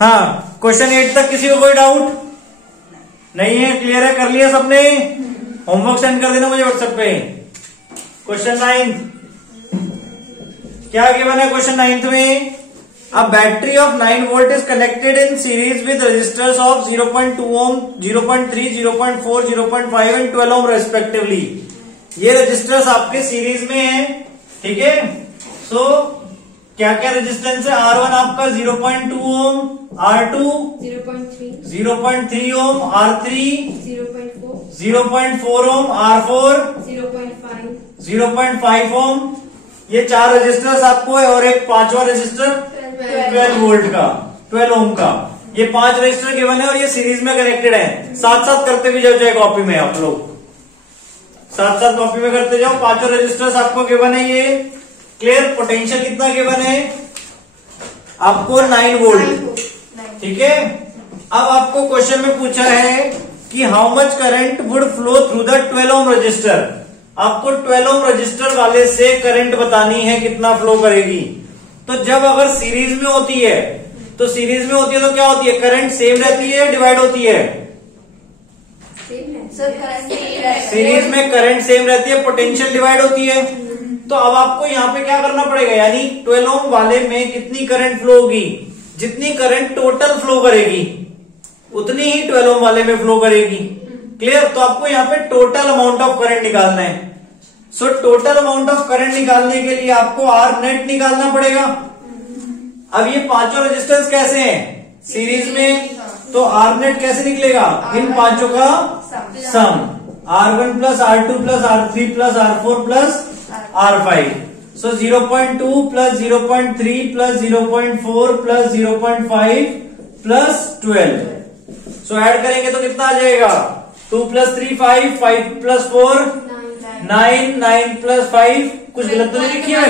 हाँ, क्वेश्चन 8 तक किसी को कोई डाउट नहीं है? क्लियर है? कर लिया सबने? होमवर्क सेंड कर देना मुझे व्हाट्सएप पे। क्वेश्चन 9 क्या गिवन है? क्वेश्चन 9 में a battery of 9 volt is connected in series with resistors of 0.2 ohm, 0.3, 0.4, 0.5 and 12 ohm respectively। ये रेजिस्टर्स आपके सीरीज में है, ठीक है। सो क्या क्या रेजिस्टेंस है? R1 आपका 0.2 ओम, R2 0.3 ओम, R3 0.4 ओम, R4 0.5 ओम। ये 4 रेजिस्टर्स आपको है और एक 5वां रेजिस्टर 12 वोल्ट का, 12 ओम का। ये 5 रेजिस्टर गिवन है और ये सीरीज में कनेक्टेड है। साथ साथ करते भी जाओ कॉपी में, आप लोग साथ साथ कॉपी में करते जाओ। 5 रेजिस्टर्स आपको गिवन है ये। क्लियर? पोटेंशियल कितना गिवन है आपको? 9 वोल्ट, ठीक है। अब आपको क्वेश्चन में पूछा है कि how much current would flow through the 12 ohm resistor. आपको 12 ओम रजिस्टर वाले से करंट बतानी है, कितना फ्लो करेगी। तो जब अगर सीरीज में होती है तो क्या होती है? करंट सेम रहती है, डिवाइड होती है? सीरीज में करंट सेम रहती है, पोटेंशियल डिवाइड होती है। तो अब आपको यहाँ पे क्या करना पड़ेगा, यानी 12 ओम वाले में कितनी करंट फ्लो होगी? जितनी करंट टोटल फ्लो करेगी उतनी ही 12 ओम वाले में फ्लो करेगी। क्लियर? तो आपको यहाँ पे टोटल अमाउंट ऑफ करंट निकालना है। So total amount of current निकालने के लिए आपको आर नेट निकालना पड़ेगा। अब ये 5 रेजिस्टेंस कैसे हैं? सीरीज में, तो आर नेट कैसे निकलेगा? इन 5 का सम, R1 plus R2 plus R3 plus R4 plus R5। सो 0.2 प्लस 0.3 प्लस 0.4 प्लस 0.5 प्लस 12। सो ऐड करेंगे तो कितना आ जाएगा? 2 प्लस 3 5, 5 प्लस 4 9, 9 प्लस 5। कुछ गलत तो नहीं लिखी है?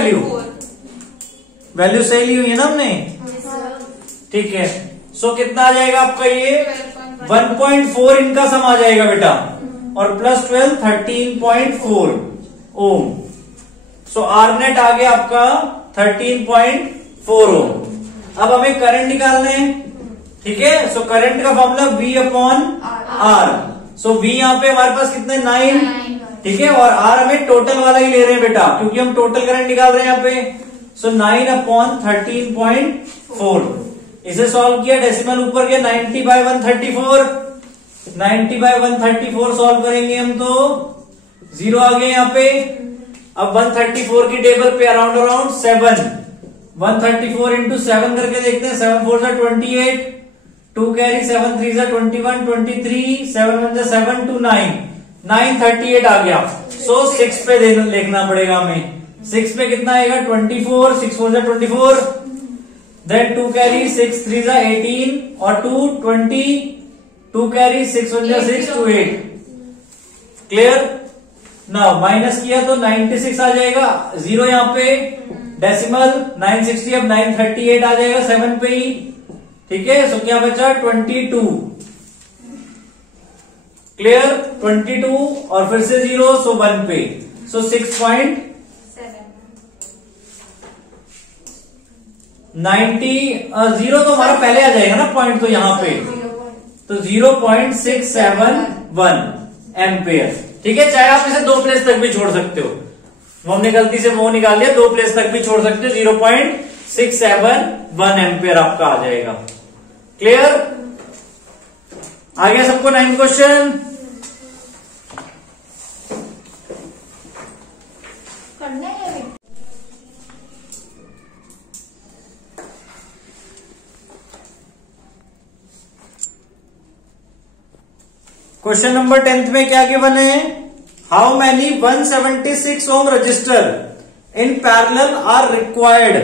वैल्यू सही ली हुई है ना हमने? ठीक है। सो कितना आ जाएगा आपका? ये 1.4 इनका सम आ जाएगा बेटा, और plus 12 13.4 ohm. So R net आ गया आपका 13.4 ओम। अब हमें करंट निकालना है, ठीक है। सो करंट का formula V upon R। So V यहाँ पे हमारे पास कितने? 9, ठीक है। और R हमें टोटल वाला ही ले रहे हैं बेटा, क्योंकि हम टोटल करंट निकाल रहे हैं यहाँ पे। सो 9 अपॉन 13.4। इसे सॉल्व किया, डेसिमल ऊपर गया, 90 बाय 134। 90 बाय 134 सॉल्व करेंगे हम तो 0 आ गया यहाँ पे। अब 134 की टेबल पे अराउंड 7, 134 इंटू 7 करके देखते हैं। 7 4 जा 28, 2 कैरी, 7 3 जा 21, 23, 7 1 जा 7, 2 9, 938 आ गया। सो 6 पे लिखना पड़ेगा हमें। 6 पे कितना आएगा? 24, 6 4 जा 24, देन 2 कैरी, 6 3 जा 18 और 2 20, 2 कैरी, 6 1 जा 6, 2 8। क्लियर? ना माइनस किया तो 96 आ जाएगा। 0 यहाँ पे, डेसिमल 960, अब 938 आ जाएगा 7 पे ही, ठीक है। सो क्या बचा? 22। क्लियर? 22 और फिर से 0, सो 1 पे, सो 6.90। 0 तो हमारा पहले आ जाएगा ना पॉइंट, तो यहाँ पे तो 0.671 एम्पेयर, ठीक है। चाहे आप इसे 2 प्लेस तक भी छोड़ सकते हो, हमने गलती से वो निकाल लिया, 2 प्लेस तक भी छोड़ सकते हो। 0.671 एम्पेयर आपका आ जाएगा। क्लियर? आ गया सबको 9 क्वेश्चन? क्वेश्चन नंबर 10 में क्या गिवन है? How many 176 ohm resistor in parallel are required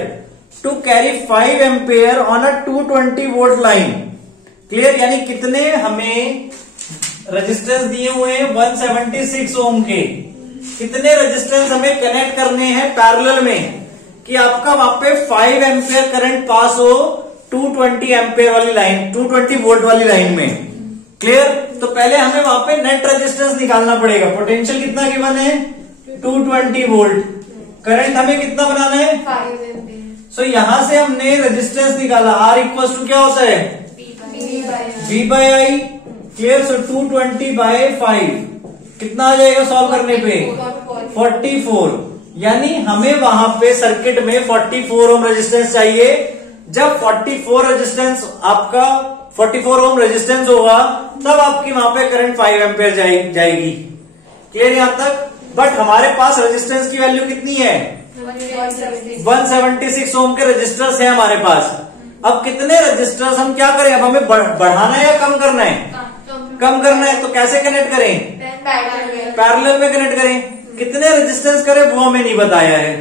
to carry 5 ampere on a 220 volt line. Clear? यानी कितने हमें रजिस्टेंस दिए हुए हैं 176 ओम के, कितने रजिस्टेंस हमें कनेक्ट करने हैं पैरेलल में कि आपका वहां पे 5 एम्पेयर करंट पास हो 220 एम्पेयर वाली लाइन, 220 वोल्ट वाली लाइन में। क्लियर? तो पहले हमें वहां पे नेट रेजिस्टेंस निकालना पड़ेगा। पोटेंशियल कितना गिवन है? 220 वोल्ट। करंट हमें कितना बनाना है? 5 एम्पेयर। सो यहां से हमने रेजिस्टेंस निकाला, R इक्वल टू क्या होता है V बाई आई। क्लियर। सो 220/5 कितना आ जाएगा सॉल्व करने पे 44। यानी हमें वहां पे सर्किट में 44 ओम रेजिस्टेंस चाहिए। जब 44 रेजिस्टेंस आपका 44 ओम रेजिस्टेंस होगा तब आपकी वहां पे करंट 5 एम्पियर जाएगी। क्लियर यहां तक। बट हमारे पास रेजिस्टेंस की वैल्यू कितनी है 176 ओम के रेजिस्टर्स है हमारे पास। अब कितने रेजिस्टर्स हम क्या करें, अब हमें बढ़ाना है या कम करना है, कम करना है। तो कैसे कनेक्ट करें, पैरेलल में कनेक्ट करें। कितने रेजिस्टेंस करें वो हमें नहीं बताया है।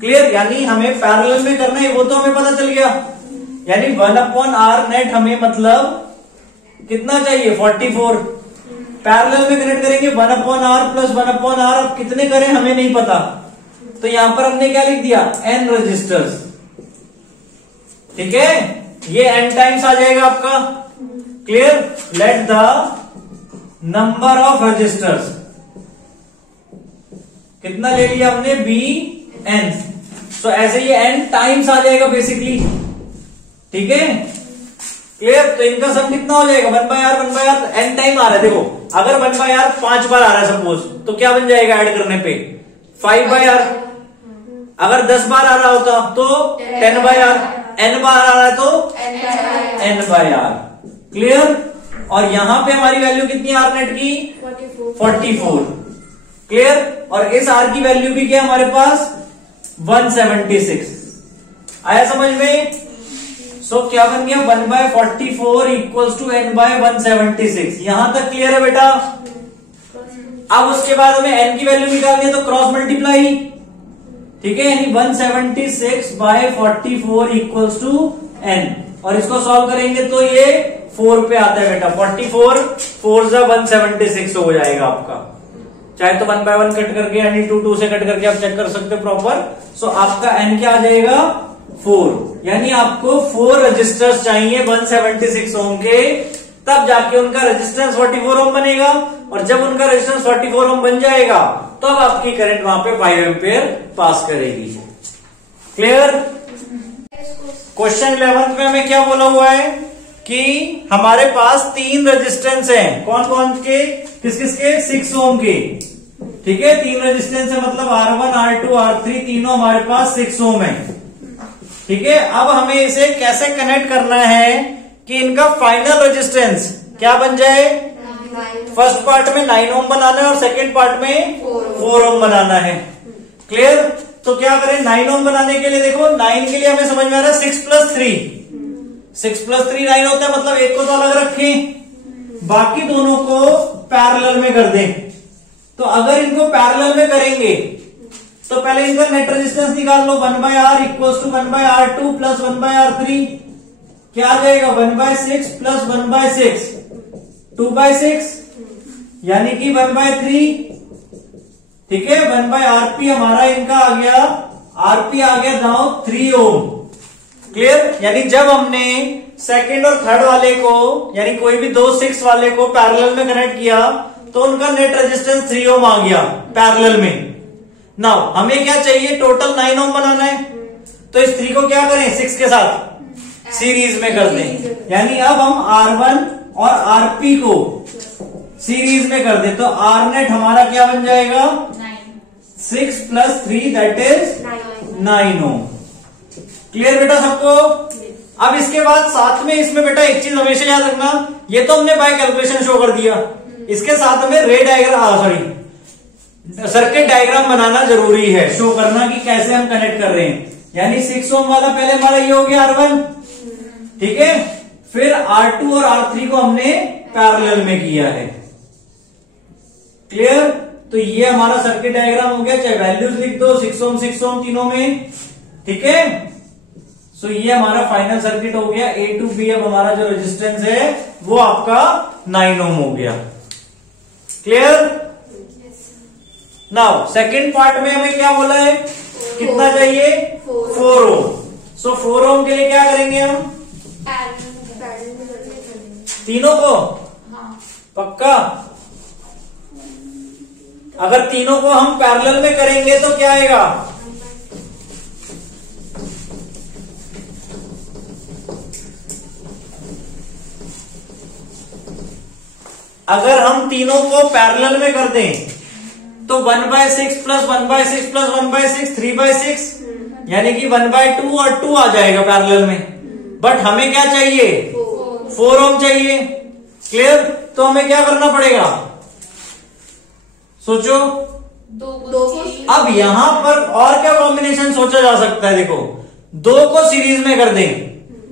क्लियर। यानी हमें पैरेलल में करना है वो तो हमें पता चल गया। यानी 1/R नेट हमें मतलब कितना चाहिए 44। पैरेलल में कनेक्ट करेंगे 1/R प्लस 1/R। अब कितने करें हमें नहीं पता, तो यहां पर हमने क्या लिख दिया n रजिस्टर्स। ठीक है, ये n टाइम्स आ जाएगा आपका। Clear. Let the number of resistors कितना ले लिया हमने Bn। सो ऐसे ये n टाइम्स आ जाएगा बेसिकली। ठीक है। क्लियर। तो इनका सम कितना हो जाएगा 1/R n टाइम आ रहा है। देखो अगर 1/R 5 बार आ रहा है सपोज, तो क्या बन जाएगा ऐड करने पे 5/R। अगर 10 बार आ रहा होता तो 10/R। n बार आ रहा है तो n/R। क्लियर। और यहां पे हमारी वैल्यू कितनी आर नेट की 44। क्लियर। और इस आर की वैल्यू भी क्या हमारे पास 176। आया समझ में। सो क्या बन गया 1/44 इक्वल्स टू n/176। यहां तक क्लियर है बेटा। अब उसके बाद हमें n की वैल्यू निकालनी है तो क्रॉस मल्टीप्लाई। ठीक है, यानी 176/44 इक्वल्स टू n। और इसको सॉल्व करेंगे तो ये 4 पे आता है बेटा। 44 4 जा 176 हो जाएगा आपका। चाहे तो 1/1 कट करके यानी 2 से कट करके आप चेक कर सकते हो प्रॉपर। सो आपका n क्या आ जाएगा 4। यानी आपको 4 रजिस्टर्स चाहिए 176 ओम के, तब जाके उनका रेजिस्टेंस 44 ओम बनेगा। और जब उनका रेजिस्टेंस 44 ओम बन जाएगा तब आपकी करंट वहां पे 5 एम्पियर पास करेगी। क्लियर। क्वेश्चन 11 में हमें क्या बोला हुआ है कि हमारे पास 3 रेजिस्टेंस हैं। कौन कौन के, किस किस के 6 ओम के। ठीक है, 3 रेजिस्टेंस है मतलब R1 R2 R3 तीनों हमारे पास 6 ओम है। ठीक है। अब हमें इसे कैसे कनेक्ट करना है कि इनका फाइनल रेजिस्टेंस क्या बन जाए। फर्स्ट पार्ट में 9 ओम बनाना है और सेकंड पार्ट में 4 ओम बनाना है। क्लियर। तो क्या करें 9 ओम बनाने के लिए, देखो 9 के लिए हमें समझ में आ रहा है 6 + 3 9 होता है। मतलब एक को तो अलग रखें, बाकी दोनों को पैरेलल में कर दें। तो अगर इनको पैरेलल में करेंगे तो पहले इनका नेट रेजिस्टेंस निकाल लो। 1/R equals to 1/R2 plus 1/R3 क्या आ जाएगा 1/6 प्लस 1/6 2/6 यानी कि 1/3। ठीक है। 1/RP हमारा इनका आ गया, RP आ गया नाउ 3 ओम। क्लियर। यानी जब हमने सेकंड और थर्ड वाले को यानी कोई भी 2 6 वाले को पैरेलल में कनेक्ट किया तो उनका नेट रेजिस्टेंस 3 ओम आ गया पैरेलल में। नाउ हमें क्या चाहिए टोटल 9 ओम बनाना है। तो इस 3 को क्या करें 6 के साथ सीरीज में कर दें। यानी अब हम R1 और RP को सीरीज में कर दें तो R नेट हमारा क्या बन जाएगा 6 + 3 दैट इज 9 ओम। क्लियर बेटा सबको। अब इसके बाद साथ में इसमें बेटा एक चीज हमेशा याद रखना, ये तो हमने बाय कैलकुलेशन शो कर दिया, इसके साथ हमें रे डायग्राम सर्किट डायग्राम बनाना जरूरी है, शो करना कि कैसे हम कनेक्ट कर रहे हैं। यानी 6 ओम वाला पहले हमारा ये हो गया R1। ठीक है। फिर R2 और R3 को हमने पैरेलल में किया है। क्लियर। तो ये हमारा सर्किट डायग्राम हो गया। चाहे वैल्यूज लिख दो 6 ओम तीनों में। ठीक है। सो ये हमारा फाइनल सर्किट हो गया। A to B अब हमारा जो रेजिस्टेंस है वो आपका 9 ओम हो गया। क्लियर। नाउ सेकेंड पार्ट में हमें क्या बोला है, कितना चाहिए 4 ओम। सो 4 ओम के लिए क्या करेंगे हम तीनों को पक्का। अगर तीनों को हम पैरेलल में करेंगे तो क्या आएगा अगर हम तीनों को पैरेलल में कर दें तो 1/6 प्लस 1/6 प्लस 1/6 3/6 यानी कि 1/2 और 2 आ जाएगा पैरेलल में। बट हमें क्या चाहिए? 4 ओम चाहिए। क्लियर? तो हमें क्या करना पड़ेगा? सोचो। अब यहां पर और क्या कॉम्बिनेशन सोचा जा सकता है? देखो, 2 को सीरीज में कर दें।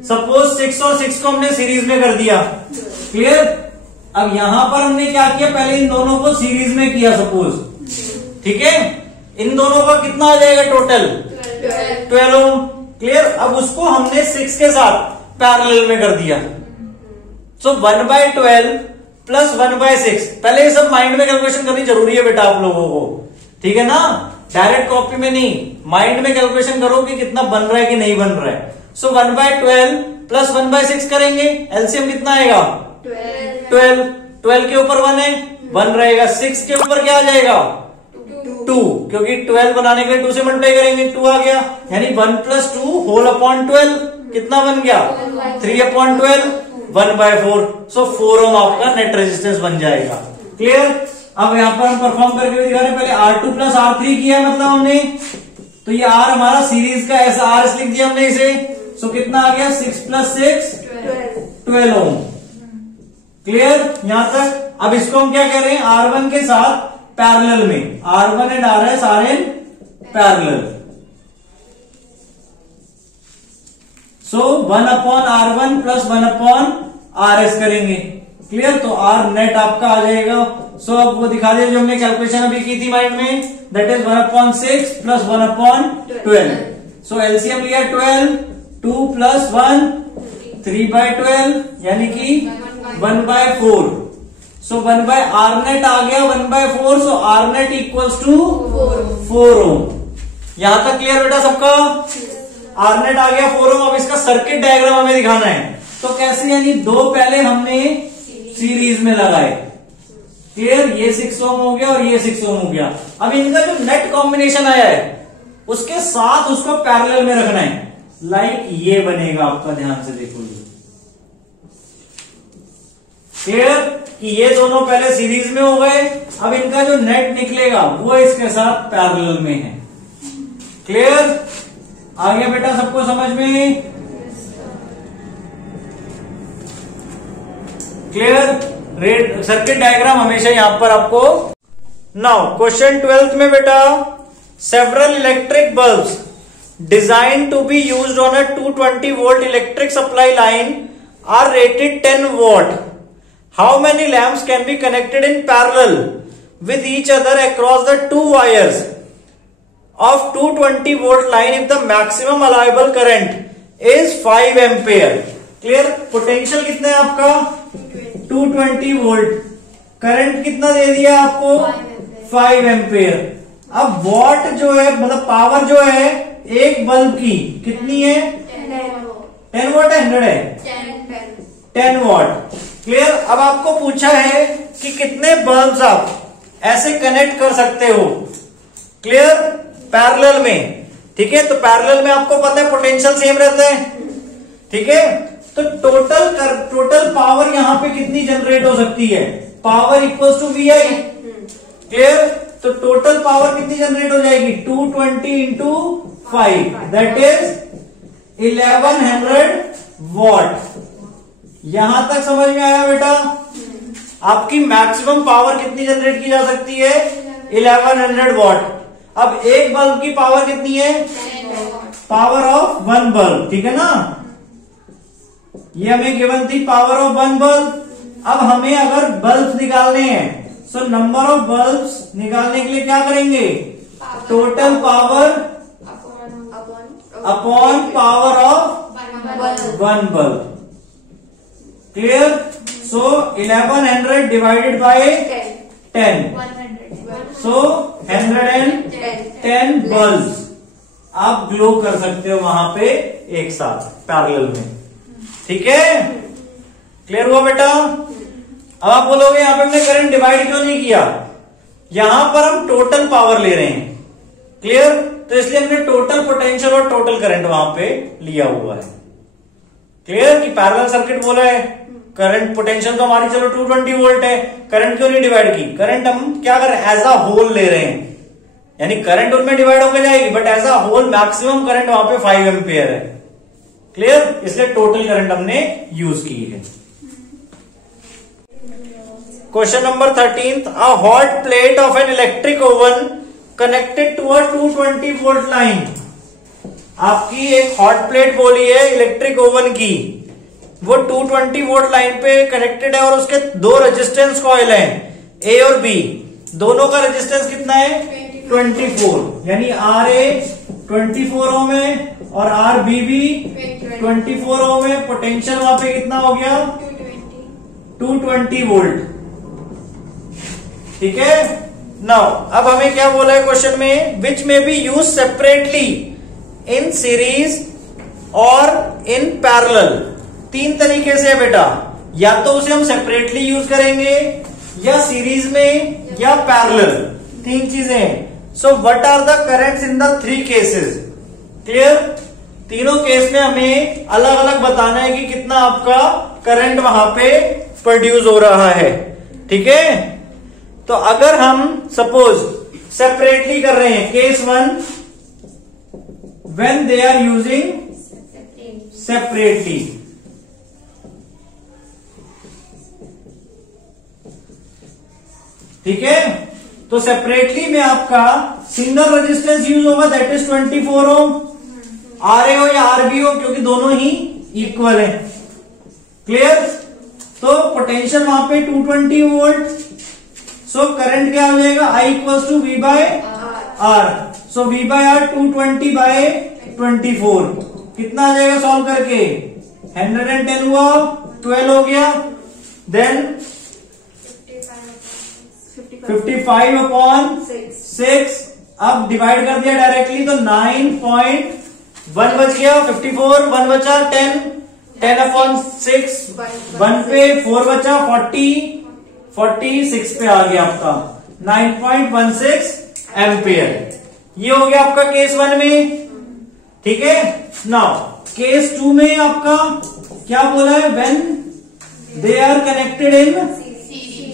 सपोज 6 और 6 को हमने सीरीज में कर दिया। क्लियर? अब यहां पर हमने क्या किया? पहले इन दोनों को सीरीज में किया सपोज, ठीक है? इन दोनों का कितना आ जाएगा टोटल? 12 ओम। क्लियर? अब उसको हमने 6 के साथ पैरेलल में कर दिया। सो 1/12 प्लस 1/6। पहले ये सब माइंड में कैलकुलेशन करनी जरूरी है बेटा आप लोगों को, ठीक है ना? डायरेक्ट कॉपी में नहीं, माइंड में कैलकुलेशन करो कि कितना बन रहा है कि नहीं बन रहा है। सो 1/12 प्लस 1/6 करेंगे, एलसीएम कितना आएगा? 12। 12 के ऊपर 1 है, 1 रहेगा। 6 के ऊपर क्या आ जाएगा? 2, क्योंकि 12 बनाने के लिए 2 से मल्टीप्लाई करेंगे, 2 आ गया। यानी 1 + 2 होल अपॉन 12 कितना बन गया? 3/12 1/4। सो 4 ओम आपका नेट रेजिस्टेंस बन जाएगा। क्लियर? अब यहां पर हम परफॉर्म करके दिखा रहे हैं। पहले R2 प्लस R3 किया मतलब हमने, तो ये R हमारा सीरीज का ऐसा R लिख दिया हमने इसे। सो कितना आ गया? 6 + 6 12 ओम। क्लियर यहां तक? अब इसको हम क्या कर रहे हैं? R1 के साथ पैरेलल में, R1 and RS are in parallel. So 1/R1 plus 1/RS करेंगे। क्लियर? तो R नेट आपका आ जाएगा। सो अब वो दिखा दिया जो हमने कैलकुलेशन अभी की थी माइंड में, that is 1/6 plus 1/12। So LCM लिया 12, 2 + 1 3/12 यानी कि 1/4। सो 1/R नेट आ गया 1/4। सो R नेट इक्वल्स टू 4 ओम। यहां तक क्लियर बेटा सबका? R नेट आ गया 4 ओम। अब इसका सर्किट डायग्राम हमें दिखाना है। तो कैसे? यानी 2 पहले हमने सीरीज में लगाए। क्लियर? ये 6 ओम हो गया और ये 6 ओम हो गया। अब इनका जो नेट कॉम्बिनेशन आया है उसके साथ उसको पैरेलल में रखना है। लाइक ये बनेगा आपका, ध्यान से देखो। क्लियर? कि ये दोनों पहले सीरीज में हो गए, अब इनका जो नेट निकलेगा वो इसके साथ पैरेलल में है। क्लियर? आ गया बेटा सबको समझ में? क्लियर? रेड सर्किट डायग्राम हमेशा यहां पर आपको। नाउ क्वेश्चन 12th में बेटा, several electric bulbs design to be used on a 220 volt electric supply line are rated 10 watt. How many lamps can be connected in parallel with each other across the 2 wires of 220 volt line if the maximum allowable current is 5 ampere। Clear? Potential कितना है आपका? 220 volt. Current कितना दे दिया आपको? 5 ampere. अब what जो है मतलब पावर जो है एक बल्ब की कितनी है? 10 वॉट है? 100 है? 10 वॉट। क्लियर? अब आपको पूछा है कि कितने बल्ब्स आप ऐसे कनेक्ट कर सकते हो। क्लियर? पैरेलल में। ठीक है? तो पैरेलल में आपको पता है पोटेंशियल सेम रहता है। ठीक है? तो टोटल पावर यहां पे कितनी जनरेट हो सकती है? Power equals to VI। Clear? तो टोटल पावर कितनी जनरेट हो जाएगी? 220 इंटू 5 दैट इज 1100 वॉट। यहां तक समझ में आया बेटा? आपकी मैक्सिमम पावर कितनी जनरेट की जा सकती है? 1100 वॉट। अब एक बल्ब की पावर कितनी है? Power of 1 bulb. ठीक है ना? ये हमें गिवन थी पावर ऑफ 1 बल्ब। अब हमें अगर बल्ब निकालने हैं सो नंबर ऑफ बल्ब्स निकालने के लिए क्या करेंगे? Total power upon power of 1 bulb. Clear? So 1100 divided by 10। So 110 bulbs आप ग्लो कर सकते हो वहां पे एक साथ पैरेलल में। ठीक है? क्लियर हुआ बेटा? अब आप बोलोगे यहां पे हमने करंट डिवाइड क्यों नहीं किया? यहां पर हम टोटल पावर ले रहे हैं। क्लियर? तो इसलिए हमने टोटल पोटेंशियल और टोटल करंट वहां पे लिया हुआ है। क्लियर? कि पैरेलल सर्किट बोला है, करंट पोटेंशियल तो हमारी चलो 220 वोल्ट है, करंट क्यों नहीं डिवाइड की? करंट हम क्या कर रहे हैं, एज अ होल ले रहे हैं, यानी करंट उनमें डिवाइड होकर जाएगी, but as a whole maximum current वहां पे 5 एम्पियर है। क्लियर? इसलिए टोटल करंट हमने यूज की है। Question number 13, a hot plate of an electric oven connected to a 220 volt line. आपकी एक हॉट प्लेट बोली है इलेक्ट्रिक ओवन की, वो 220 वोल्ट लाइन पे कनेक्टेड है और उसके दो रेजिस्टेंस कॉइल हैं, ए और बी। दोनों का रेजिस्टेंस कितना है? 24, यानी आर ए 24 ओम है और आर बी भी 24 ओम है। पोटेंशियल वहां पे कितना हो गया? 220 वोल्ट। ठीक है। नाउ अब हमें क्या बोला है क्वेश्चन में, विच में B use separately in series और इन पैरेलल। तीन तरीके से है बेटा, या तो उसे हम सेपरेटली यूज करेंगे, या सीरीज में, या पैरेलल। तीन चीजें हैं। So what are the currents in the 3 cases? Clear? तीनों केस में हमें अलग अलग बताना है कि कितना आपका करंट वहां पे प्रोड्यूस हो रहा है। ठीक है। तो अगर हम सपोज सेपरेटली कर रहे हैं, case 1 when they are using separately, ठीक है। तो सेपरेटली में आपका सिंगल रेजिस्टेंस यूज होगा, that is 24 ohm. R A हो या आर बी हो, क्योंकि दोनों ही इक्वल है। क्लियर? तो पोटेंशियल वहां पे 220 वोल्ट। सो करंट क्या हो जाएगा? I equals to V by R। So V by R 220 by 24 कितना आ जाएगा सॉल्व करके? 110 हुआ, 12 हो गया, देन 55 अपॉन 6। अब डिवाइड कर दिया डायरेक्टली तो 9.1 बच गया, 54 1 बचा, 10 अपॉन 6 1 पे 4 बचा, 46 पे आ गया आपका 9.16 एम्पियर। ये हो गया आपका केस 1 में। ठीक है। नाउ केस 2 में आपका क्या बोला है? When they are connected in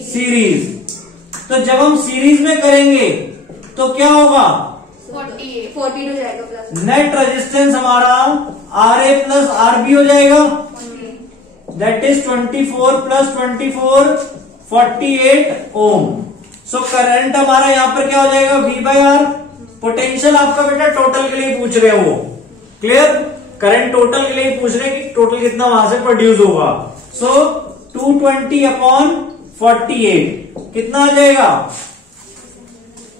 series. तो जब हम सीरीज में करेंगे तो क्या होगा? 40 हो जाएगा प्लस। नेट रेजिस्टेंस हमारा R A plus R B हो जाएगा, that is 24 plus 24 48 ohm. So current हमारा यहां पर क्या हो जाएगा? V by are. पोटेंशियल आपका बेटा टोटल के लिए पूछ रहे हो वो। क्लियर? करंट टोटल के लिए पूछ रहे हैं कि टोटल कितना वहां से प्रोड्यूस होगा। सो 220 अपॉन 48 कितना आ जाएगा?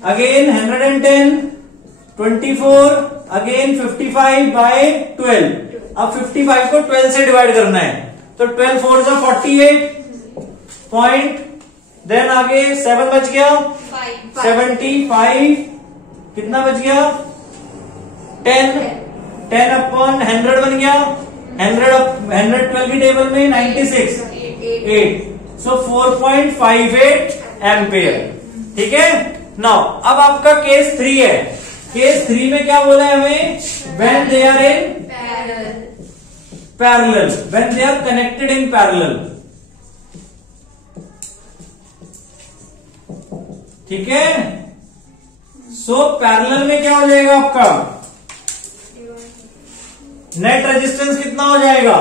Again 110, 24, again 55 by 12। अब 55 को 12 से डिवाइड करना है, तो 12 4 जा 48 पॉइंट, देन आगे 7 बच गया, 75 कितना बच गया? 10 अपॉन 100 बन गया, 112 की टेबल में 96 8। सो 4.58 एम्पियर। ठीक है। नाउ अब आपका केस 3 है। केस 3 में क्या बोला है हमें? When they are in parallel, when they are connected in parallel. ठीक है। सो पैरेलल में क्या हो जाएगा आपका? नेट रेजिस्टेंस कितना हो जाएगा?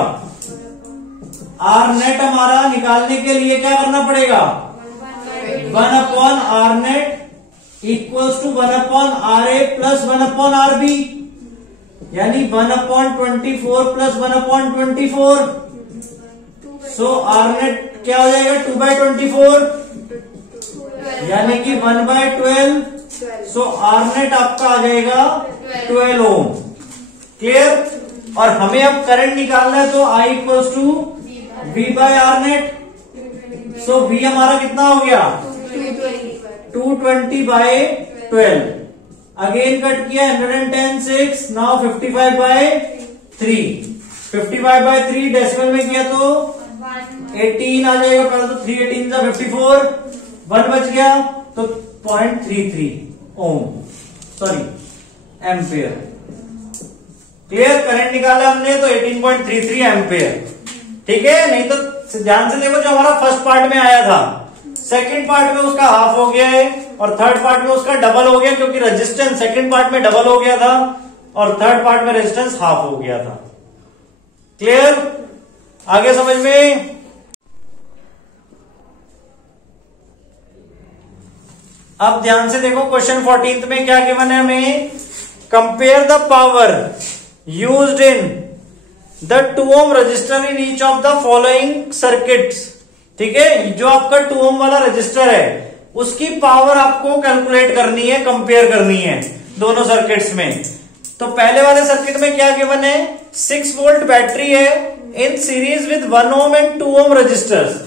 आर नेट हमारा निकालने के लिए क्या करना पड़ेगा? 1 upon R net equals to 1 upon R A plus 1 upon R B, यानी 1 upon 24 plus 1 upon 24। So R net क्या हो जाएगा? 2 बाय 24, यानी कि 1 बाय 12। सो आर नेट आपका आ जाएगा 12 ओम। क्लियर? और हमें अब करंट निकालना है, तो I equals to V by R net. So V हमारा कितना हो गया? 220 बाय 12। अगेन कट किया, 110 6, नाउ 55 बाय 3। 55 बाय 3 डेसिमल में किया तो 18 आ जाएगा, पहले तो 3 18 था 54, 1 बच गया तो 0.33 ओम, सॉरी एम्पियर। क्लियर? करंट निकाला हमने तो 18.33 एम्पियर। ठीक है। नहीं तो ध्यान से देखो, जो हमारा फर्स्ट पार्ट में आया था, सेकंड पार्ट में उसका हाफ हो गया है और थर्ड पार्ट में उसका डबल हो गया, क्योंकि रेजिस्टेंस सेकंड पार्ट में डबल हो गया था और थर्ड पार्ट में रेजिस्टेंस हाफ हो गया था। क्लियर? आगे समझ में? अब ध्यान से देखो, क्वेश्चन 14 में क्या गिवन है हमें? Compare the power used in the 2 ohm register in each of the following circuits. ठीक है, जो आपका 2 ohm वाला रजिस्टर है उसकी पावर आपको कैलकुलेट करनी है, कंपेयर करनी है दोनों सर्किट्स में। तो पहले वाले सर्किट में क्या गिवन है? 6 वोल्ट बैटरी है in series with 1 ohm and 2 ohm resistors.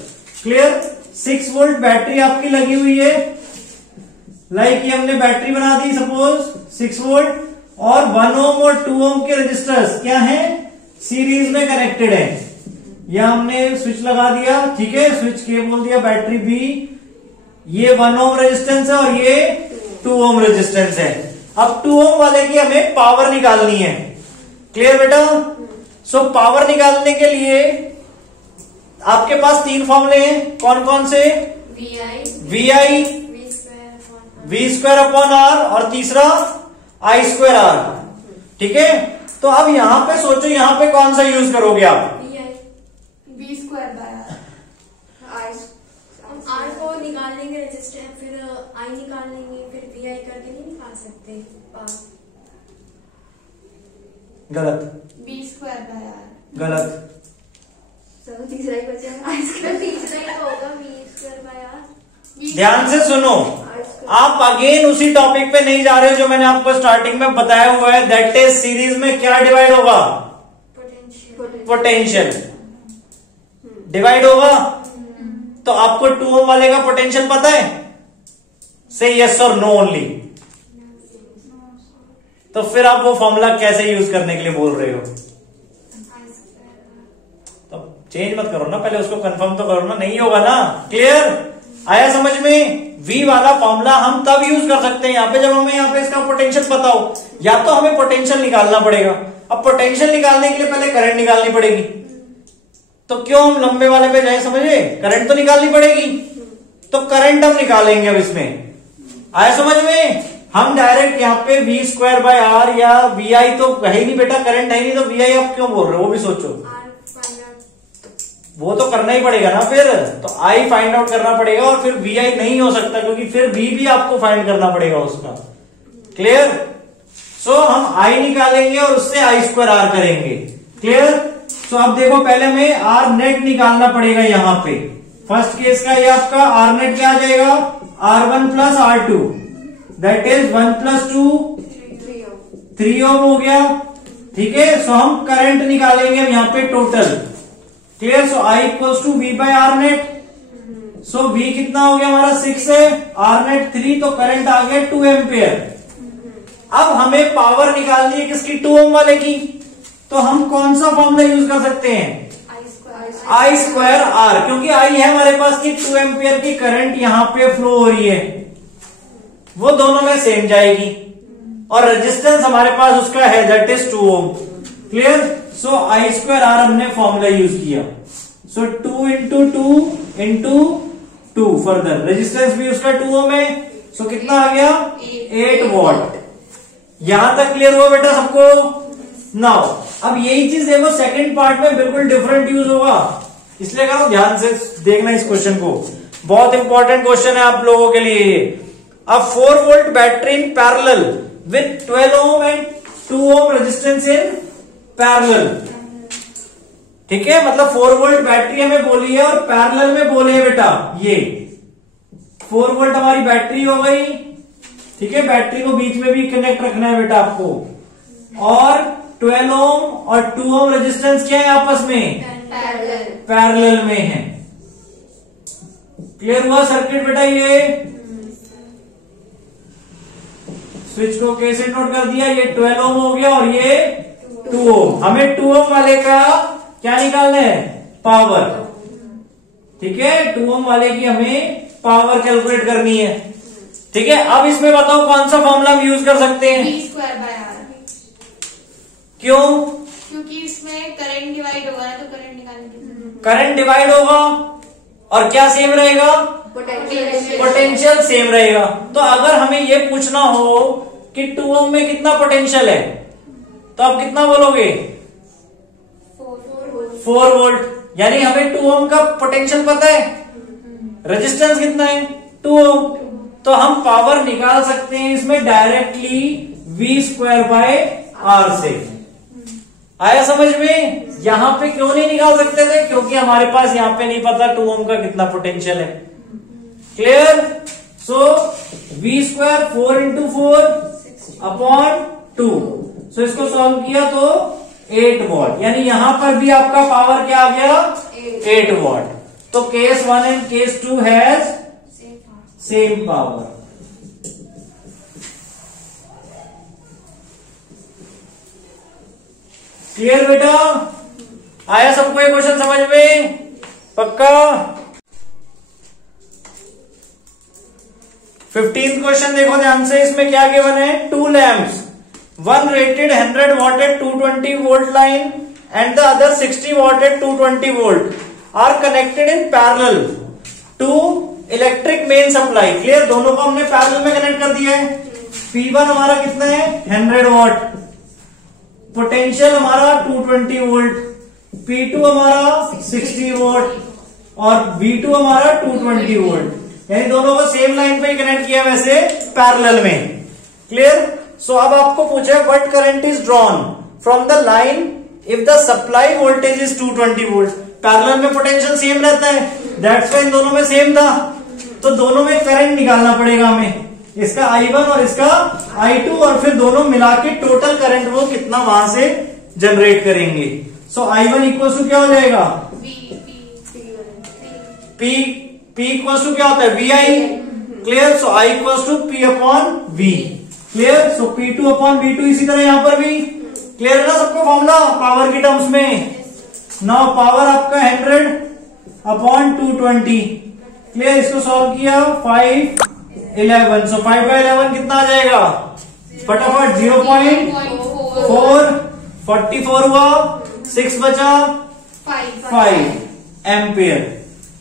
Clear? 6 volt battery आपकी लगी हुई है, लाइक ये हमने बैटरी बना दी सपोज 6 वोल्ट, और 1 ohm और 2 ohm के रजिस्टर्स क्या है? सीरीज में कनेक्टेड है। या हमने स्विच लगा दिया, ठीक है, स्विच के बोल दिया, बैटरी बी, ये 1 ohm रेजिस्टेंस है और ये 2 ohm रेजिस्टेंस है। अब 2 ohm वाले की हमें पावर निकालनी है। क्लियर बेटा? सो पावर निकालने के लिए आपके पास 3 फॉर्मूले हैं, कौन कौन से? VI, V square upon R और तीसरा I स्क्वायर R। ठीक है, तो अब यहां पे सोचो, यहां पे कौन सा यूज करोगे आप? V square by R। R को निकाल लेंगे रेजिस्टेंस, फिर I निकाल लेंगे, फिर VI करके नहीं निकाल सकते पावर। गलत। V square by R। गलत। चलो तीसरा ही बचा है, I स्क्वायर। तीसरा ही तो होगा V स्क्वायर बाय R। ध्यान से सुनो, आप अगेन उसी टॉपिक पे नहीं जा रहे हो जो मैंने आपको स्टार्टिंग में बताया हुआ है, दैट इज सीरीज में क्या डिवाइड होगा? पोटेंशियल डिवाइड होगा। तो आपको 2 ohm वाले का पोटेंशियल पता है? से यस और नो ओनली। तो फिर आप वो फॉर्मूला कैसे यूज करने के लिए बोल रहे हो? तो चेंज मत करो ना, पहले उसको कंफर्म तो करो ना, नहीं होगा ना। क्लियर? आया समझ में? V वाला फॉर्मूला हम तब यूज कर सकते हैं यहाँ पे जब हमें यहाँ पे इसका पोटेंशियल पता हो। या तो हमें पोटेंशियल निकालना पड़ेगा, अब पोटेंशियल निकालने के लिए पहले करंट निकालनी पड़ेगी। तो क्यों हम लंबे वाले पे जाए, समझे? करंट तो निकालनी पड़ेगी, तो करंट हम निकालेंगे अब इसमें। आया समझ में? हम डायरेक्ट यहाँ पे V स्क्वायर बाय R या VI तो है ही नहीं बेटा, करंट है नहीं, तो VI आप क्यों बोल रहे हो? वो भी सोचो, वो तो करना ही पड़ेगा ना फिर। तो I फाइंड आउट करना पड़ेगा और फिर VI नहीं हो सकता, क्योंकि फिर V भी आपको फाइंड करना पड़ेगा उसका। क्लियर? सो हम I निकालेंगे और उससे I स्क्वायर R करेंगे। क्लियर? तो अब देखो, पहले हमें R नेट निकालना पड़ेगा यहाँ पे। फर्स्ट केस का ये आपका R नेट क्या आ जाएगा? R1 plus R2 that is 1 plus 2 3 ohm हो गया। ठीक है, सो हम करंट निकालेंगे अब यहाँ पे total. Clear? So I equals to V by R net. So V कितना हो गया हमारा? 6 है, R नेट 3, तो करंट आ गया 2 एम्पियर। अब हमें पावर निकालनी है किसकी? 2 ohm वाले की। तो हम कौन सा फॉर्मूला यूज कर सकते हैं? I स्क्वायर R, क्योंकि I है हमारे पास की 2 एम्पियर की करंट यहाँ पे फ्लो हो रही है, वो दोनों में सेम जाएगी, और रेजिस्टेंस हमारे पास उसका है that is 2 ohm। Clear? So I square R हमने फॉर्मूला यूज किया। सो 2 इंटू 2 इंटू 2, फर्दर रेजिस्टेंस भी उसका 2 ohm है। सो कितना आ गया? 8 वॉट। यहां तक क्लियर हुआ बेटा सबको? नाउ अब यही चीज देखो, सेकंड पार्ट में बिल्कुल डिफरेंट यूज होगा, इसलिए कह रहा हूं ध्यान से देखना इस क्वेश्चन को, बहुत इंपॉर्टेंट क्वेश्चन है आप लोगों के लिए। अब 4 volt battery in parallel with 12 ohm and 2 ohm resistance in parallel. ठीक है, मतलब 4 वोल्ट बैटरी हमें बोली है और पैरेलल में बोले है बेटा, ये 4 वोल्ट हमारी बैटरी हो गई। ठीक है, बैटरी को बीच में भी कनेक्ट रखना है बेटा आपको, और 12 ohm और 2 ohm रेजिस्टेंस क्या है आपस में? पैरेलल में है। क्लियर हुआ सर्किट बेटा? ये स्विच को कैसे नोट कर दिया, ये 12 ohm हो गया और ये 2 ohm। हमें 2 ohm वाले का क्या निकालना है? पावर। ठीक है, 2 ohm वाले की हमें पावर कैलकुलेट करनी है। ठीक है, अब इसमें बताओ कौन सा फॉर्मूला हम यूज कर सकते हैं? V square by R। क्यों? क्योंकि इसमें करंट डिवाइड होगा ना, तो करंट निकालने की जरूरत करंट डिवाइड होगा और क्या सेम रहेगा, पोटेंशियल सेम रहेगा। तो अगर हमें ये पूछना हो कि 2 ओम में कितना पोटेंशियल है, तो आप कितना बोलोगे, 4 वोल्ट। यानी हमें 2 ओम का पोटेंशियल पता है, रेजिस्टेंस कितना है, 2 ओम। तो हम पावर निकाल सकते हैं इसमें डायरेक्टली V²/R से। आया समझ में? यहां पे क्यों नहीं निकाल सकते थे, क्योंकि हमारे पास यहां पे नहीं पता 2 ओम का कितना पोटेंशियल है। क्लियर? सो V², 4 × 4/2। सो इसको सॉल्व किया तो 8 वॉट, यानी यहां पर भी आपका पावर क्या आ गया, 8 वॉट। तो case 1 and case 2 has same power. Clear बेटा? आया सबको ये क्वेश्चन समझ में? पक्का? 15th क्वेश्चन देखो ध्यान से, इसमें क्या गिवन है, 2 lamps, one rated 100 watt at 220 volt line and the other 60 watt at 220 volt are connected in parallel to electric main supply। Clear? दोनों को हमने पैरेलल में कनेक्ट कर दिया है। P1 हमारा कितना है, 100 वॉट, पोटेंशियल हमारा 220 वोल्ट, P2 हमारा 60 वोल्ट और V2 हमारा 220 वोल्ट, यानी दोनों को सेम लाइन पे ही कनेक्ट किया वैसे पैरेलल में। क्लियर? सो अब आपको पूछा है what current is drawn from the line if the supply voltage is 220 volt. Parallel में पोटेंशियल सेम रहता है, दैट्स व्हाई इन दोनों में सेम था। तो दोनों में करंट निकालना पड़ेगा हमें, इसका I1 और इसका I2, और फिर दोनों मिला के टोटल करंट वो कितना वहां से जनरेट करेंगे। सो I1 इक्वल टू क्या हो जाएगा, P इक्वल टू क्या होता है, VI। Clear? So I equal to P/V। Clear? So P2/V2 इसी तरह यहां पर भी। क्लियर है ना सबको फॉर्मूला पावर की टर्म्स में? नाउ पावर आपका 100/220। क्लियर? इसको सॉल्व किया 5 11। सो 5/11 कितना आ जाएगा, फटाफट 0.4, 44 हुआ, 6 बचा 5 एम्पियर।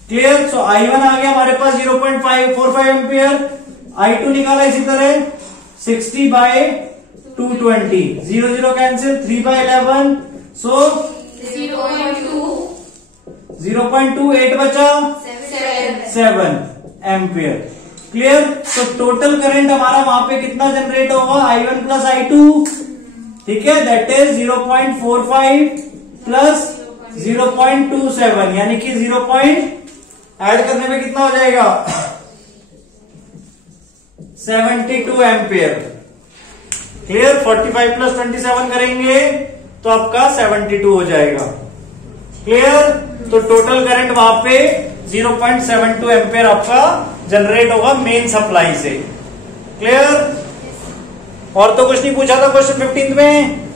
क्लियर? सो I1 आ गया हमारे पास 0.545 एम्पियर, I2 निकाला इसी तरह 60/220, 0 0 कैंसिल, 3/11, सो 0.28 बचा 7 एम्पियर। क्लियर? तो टोटल करंट हमारा वहां पे कितना जनरेट होगा, I1 प्लस I2, ठीक है, दैट इज 0.45 प्लस 0.27, यानी कि 0. ऐड करने में कितना हो जाएगा 72 एम्पियर। क्लियर? 45 प्लस 27 करेंगे तो आपका 72 हो जाएगा। क्लियर? तो टोटल करंट वहां पे 0.72 एम्पियर आपका जनरेट होगा मेन सप्लाई से। क्लियर? और तो कुछ नहीं पूछा था क्वेश्चन 15th में।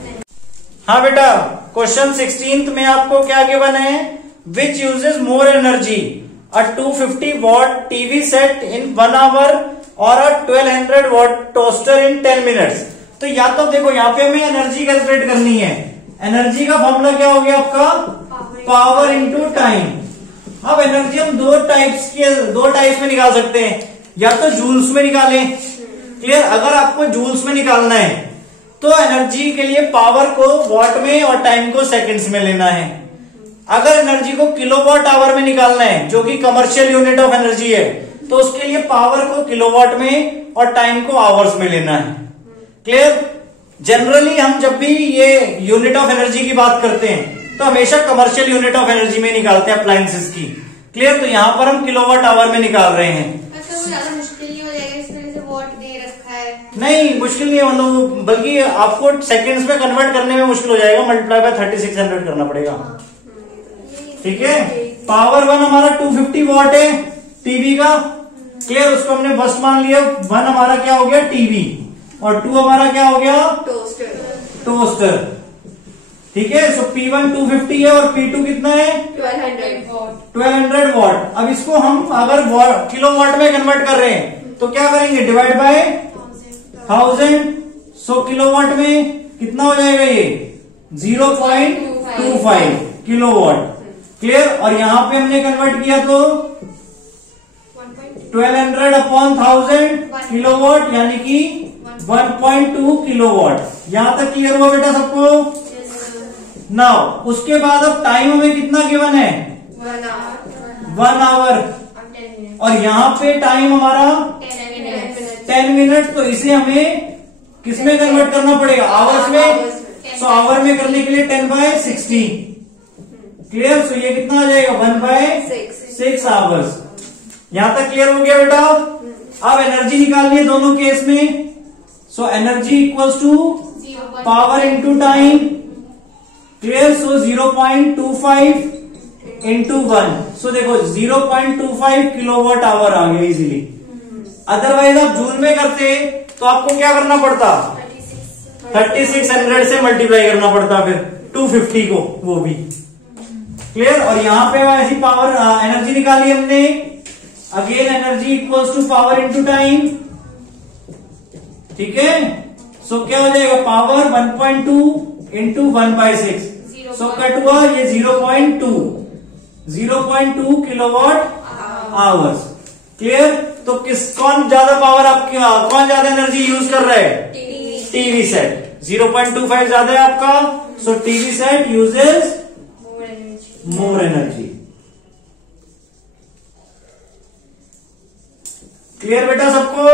हाँ बेटा, क्वेश्चन 16th में आपको क्या गिवन है, which uses more energy, a 250 watt TV set in 1 hour और a 1200 watt toaster in 10 minutes. तो या तो देखो यहाँ पे हमें एनर्जी कैलकुलेट करनी है। एनर्जी का फॉर्मूला क्या हो गया आपका, पावर इंटू टाइम। अब एनर्जी हम दो टाइप्स में निकाल सकते हैं, या तो जूल्स में निकालें। क्लियर? अगर आपको जूल्स में निकालना है तो एनर्जी के लिए पावर को वॉट में और टाइम को सेकंड्स में लेना है। अगर एनर्जी को किलोवाट आवर में निकालना है, जो कि कमर्शियल यूनिट ऑफ एनर्जी है, तो उसके लिए पावर को किलोवाट में और टाइम को आवर्स में लेना है। क्लियर? जनरली हम जब भी ये यूनिट ऑफ एनर्जी की बात करते हैं तो हमेशा कमर्शियल यूनिट ऑफ एनर्जी में निकालते हैं अप्लायंसेस की। क्लियर? तो यहां पर हम किलोवाट आवर में निकाल रहे हैं। ज्यादा मुश्किल नहीं हो जाएगा, इस तरह से वॉट दे रखा है। नहीं मुश्किल नहीं है, मतलब बल्कि आपको सेकंड्स में कन्वर्ट करने में मुश्किल हो जाएगा, मल्टीप्लाई बाय 3600 करना पड़ेगा। ठीक है? पावर 1 हमारा 250 वॉट है टीवी का। क्लियर? उसको हमने फर्स्ट मान लिया। 1 हमारा क्या हो गया, टीवी, और 2 हमारा क्या हो गया, टोस्टर। ठीक है? सो P1 250 है और P2 कितना है, 1200 वॉट। अब इसको हम अगर किलोवाट में कन्वर्ट कर रहे हैं तो क्या करेंगे, डिवाइड बाय 1000। सो किलोवाट में कितना हो जाएगा, ये 0.25 किलोवाट। क्लियर। और यहां पे हमने कन्वर्ट किया तो 1200 अपॉन 1000 किलोवाट यानी कि 1.2 किलोवाट। यहां तक क्लियर हुआ बेटा सबको? नाउ उसके बाद अब टाइम हमें कितना गिवन है? 1 आवर। और यहाँ पे टाइम हमारा 10 मिनट। तो इसे हमें किसमें कन्वर्ट करना पड़ेगा? आवर्स में। सो आवर में करने के लिए 10/60। क्लियर। सो ये कितना आ जाएगा? 1/6 आवर्स। यहां तक क्लियर हो गया बेटा? अब एनर्जी निकालनी है दोनों केस में। So energy equals to power into time. Clear. So 0.25 into 1। So देखो 0.25 किलोवाट आवर आ गया इजीली। अदरवाइज आप जूल में करते तो आपको क्या करना पड़ता? 3600 से मल्टीप्लाई करना पड़ता, फिर 250 को, वो भी। क्लियर। और यहां पे ऐसी पावर एनर्जी निकाली हमने। Again energy equals to power into time. ठीक है। सो क्या हो जाएगा? Power 1.2 into 1/6। सो कट हुआ ये 0.2 किलोवाट आवर्स। क्लियर। तो कौन ज्यादा पावर आपकी, कौन ज्यादा एनर्जी यूज कर रहा है? TV set. 0.25 ज्यादा है आपका। So TV set uses more energy. Clear बेटा सबको?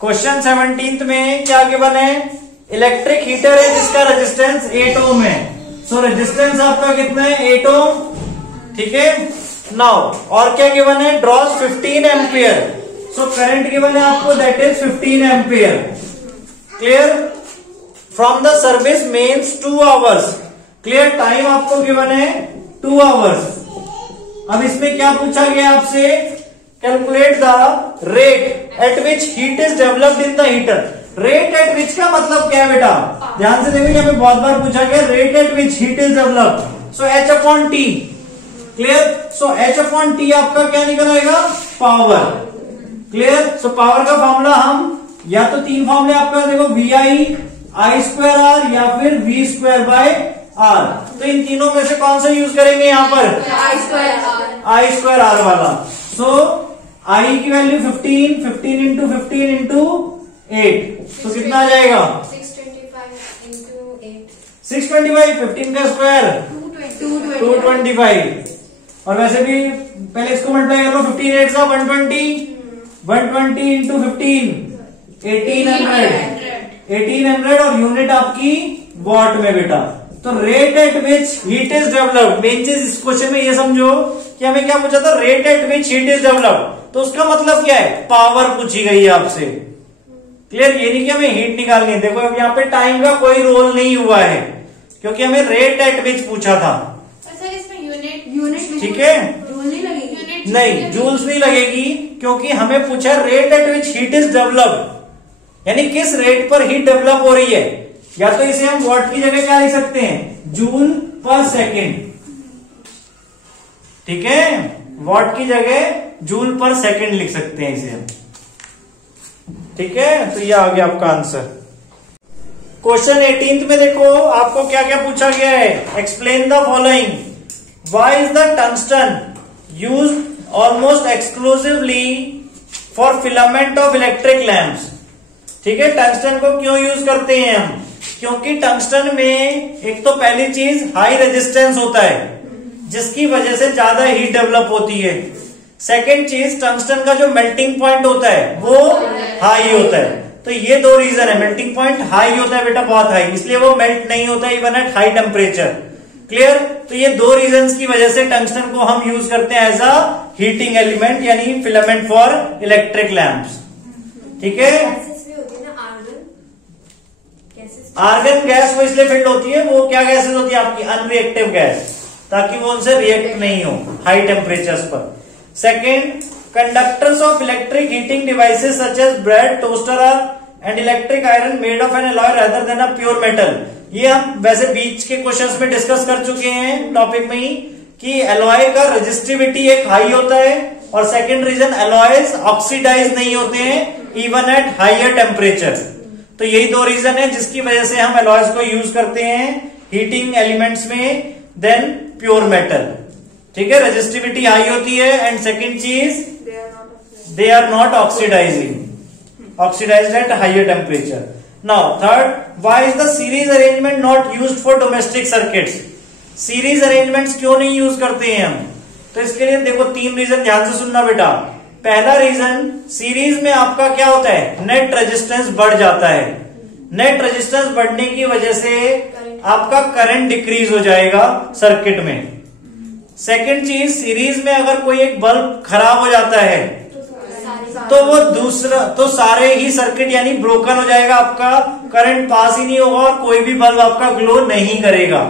क्वेश्चन 17 में क्या गिवन है? इलेक्ट्रिक हीटर है जिसका रेजिस्टेंस 8 ओम है। सो रेजिस्टेंस आपका कितना है? 8 ओम। ठीक है। नाउ और क्या गिवन है? Draws 15 ampere. So current given है आपको, that is 15 ampere. Clear. From the service mains 2 hours. Clear. Time आपको गिवन है 2 आवर्स। अब इसमें क्या पूछा गया आपसे? Calculate the rate at which heat is developed in the heater. Rate at which का मतलब क्या है बेटा? ध्यान से देखो, यहाँ पे बहुत बार पूछा गया rate at which heat is developed. So H upon T। Clear. So H upon T आपका क्या निकल आएगा? पावर। क्लियर। सो पावर का फॉर्मूला हम या तो 3 फॉर्मूले आपका देखो, VI I²R या फिर V²/R। तो इन तीनों में से कौन सा यूज करेंगे यहाँ पर? I²R वाला। सो I की वैल्यू 15 इंटू 15 इंटू 8। तो कितना आ जाएगा? 625 इंटू 8। 625। 15 का स्क्वायर 225। और वैसे भी पहले इसको मल्टीप्लाई कर लो। 15 8 सा 120। 120 इंटू 15 1800 और यूनिट आपकी वॉट में बेटा। तो rate at which heat is developed. Main चीज इस क्वेश्चन में ये समझो कि हमें क्या पूछा था? Rate at which heat is developed. तो उसका मतलब क्या है? पावर पूछी गई है आपसे। क्लियर। ये नहीं कि हमें हीट निकालनी है। देखो अब यहाँ पे टाइम का कोई रोल नहीं हुआ है क्योंकि हमें रेट एट विच पूछा था। सर इसमें यूनिट ठीक है। जूल नहीं लगेगी? नहीं, जूल्स नहीं लगेगी क्योंकि हमें पूछा rate at which heat is developed, यानी किस रेट पर हीट डेवलप हो रही है। या तो इसे हम वॉट की जगह क्या लिख सकते हैं? जूल पर सेकेंड। ठीक है। वॉट की जगह जूल पर सेकेंड लिख सकते हैं इसे हम। ठीक है। तो ये आ गया आपका आंसर। क्वेश्चन 18 में देखो आपको क्या क्या पूछा गया है। Explain the following. Why is the tungsten used almost exclusively for filament of electric lamps. ठीक है। टंगस्टन को क्यों यूज करते हैं हम? क्योंकि टंगस्टन में एक तो पहली चीज हाई रेजिस्टेंस होता है जिसकी वजह से ज्यादा हीट डेवलप होती है। सेकेंड चीज, टंगस्टन का जो मेल्टिंग पॉइंट होता है वो हाई होता है। तो ये 2 रीजन है। मेल्टिंग पॉइंट हाई होता है बेटा, बहुत हाई, इसलिए वो मेल्ट नहीं होता even at high temperature. Clear. तो ये 2 रीजन की वजह से टंगस्टन को हम यूज करते हैं एज अ हीटिंग एलिमेंट यानी फिलामेंट फॉर इलेक्ट्रिक लैंप्स। ठीक है। आर्गन गैस वो इसलिए फिल्ड होती है, वो क्या गैसेस होती है आपकी? अनरिएक्टिव गैस, ताकि वो उनसे रिएक्ट नहीं हो हाई टेम्परेचर्स पर। Second, conductors of electric heating devices such as bread, toaster and electric iron made of an alloy rather than a pure metal. ये हम वैसे बीच के क्वेश्चंस में डिस्कस कर चुके हैं टॉपिक में ही कि अलॉय का रेजिस्टिविटी एक हाई होता है और सेकेंड रीजन अलॉयज ऑक्सीडाइज नहीं होते हैं इवन एट हाइयर टेम्परेचर। तो यही 2 रीजन है जिसकी वजह से हम अलॉयज को यूज करते हैं हीटिंग एलिमेंट्स में देन प्योर मेटल। ठीक है, रेजिस्टिविटी हाई होती है। एंड सेकेंड चीज, they are not oxidized at higher temperature. Now third, why is the series arrangement not used for domestic circuits? Series arrangements क्यों नहीं यूज करते हैं हम? तो इसके लिए देखो 3 रीजन, ध्यान से सुनना बेटा। पहला रीजन, सीरीज में आपका क्या होता है, नेट रेजिस्टेंस बढ़ जाता है। नेट रेजिस्टेंस बढ़ने की वजह से आपका करंट डिक्रीज हो जाएगा सर्किट में। सेकेंड चीज, सीरीज में अगर कोई एक बल्ब खराब हो जाता है तो वो दूसरा, तो सारे ही सर्किट यानी ब्रोकन हो जाएगा, आपका करंट पास ही नहीं होगा और कोई भी बल्ब आपका ग्लो नहीं करेगा।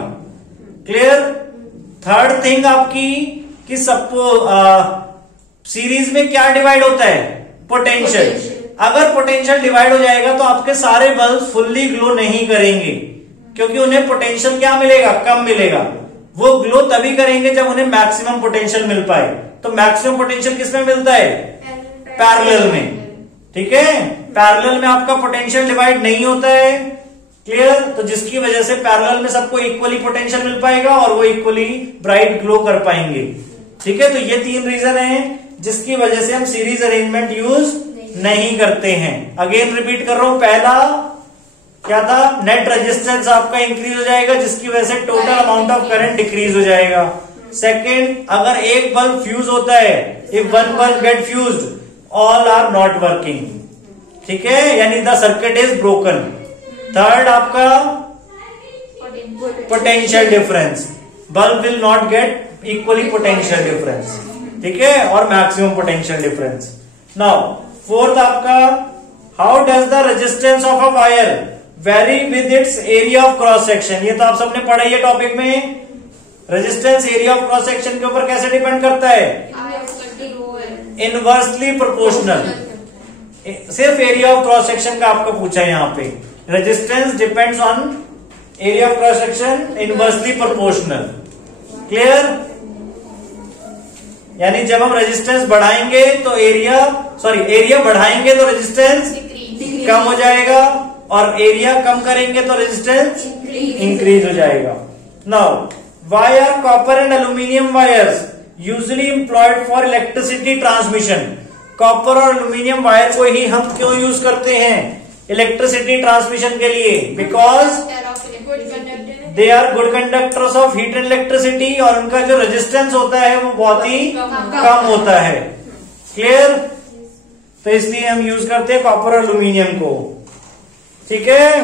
क्लियर? थर्ड थिंग आपकी कि सीरीज में क्या डिवाइड होता है, पोटेंशियल। अगर पोटेंशियल डिवाइड हो जाएगा तो आपके सारे बल्ब फुल्ली ग्लो नहीं करेंगे, क्योंकि उन्हें पोटेंशियल क्या मिलेगा, कम मिलेगा। वो ग्लो तभी करेंगे जब उन्हें मैक्सिमम पोटेंशियल मिल पाए। तो मैक्सिमम पोटेंशियल किसमें मिलता है, पैरेलल में। ठीक है, पैरेलल में आपका पोटेंशियल डिवाइड नहीं होता है। क्लियर? तो जिसकी वजह से पैरेलल में सबको इक्वली पोटेंशियल मिल पाएगा और वो इक्वली ब्राइट ग्लो कर पाएंगे। ठीक है, तो ये 3 रीजन है जिसकी वजह से हम सीरीज अरेंजमेंट यूज नहीं करते हैं। अगेन रिपीट कर रहा हूं, पहला क्या था, नेट रेजिस्टेंस आपका इंक्रीज हो जाएगा जिसकी वजह से total amount of current decrease हो जाएगा। सेकेंड, अगर एक बल्ब फ्यूज होता है, if one bulb get fused all are not working. ठीक है, यानी the circuit is broken. Third आपका potential difference, bulb will not get equally potential difference. ठीक है, और maximum potential difference. Now fourth आपका, how does the resistance of a wire vary with its area of cross section? ये तो आप सबने पढ़ा ही है टॉपिक में। Resistance area of cross section के ऊपर कैसे डिपेंड करता है, इनवर्सली प्रोपोर्शनल। सिर्फ एरिया ऑफ क्रॉस सेक्शन का आपको पूछा है यहाँ पे। Resistance depends on area of cross section, inversely proportional. Clear? यानी जब हम रेजिस्टेंस बढ़ाएंगे तो एरिया बढ़ाएंगे तो रेजिस्टेंस कम हो जाएगा, और एरिया कम करेंगे तो रेजिस्टेंस इंक्रीज हो जाएगा। Now why are copper and aluminium wires usually employed for electricity transmission? Copper और एल्यूमिनियम वायर को ही हम क्यों यूज करते हैं इलेक्ट्रिसिटी ट्रांसमिशन के लिए? Because they are good conductors of heat and electricity, और उनका जो रेजिस्टेंस होता है वो बहुत ही कम होता है। क्लियर? तो इसलिए हम यूज करते हैं कॉपर और एल्यूमिनियम को। ठीक है।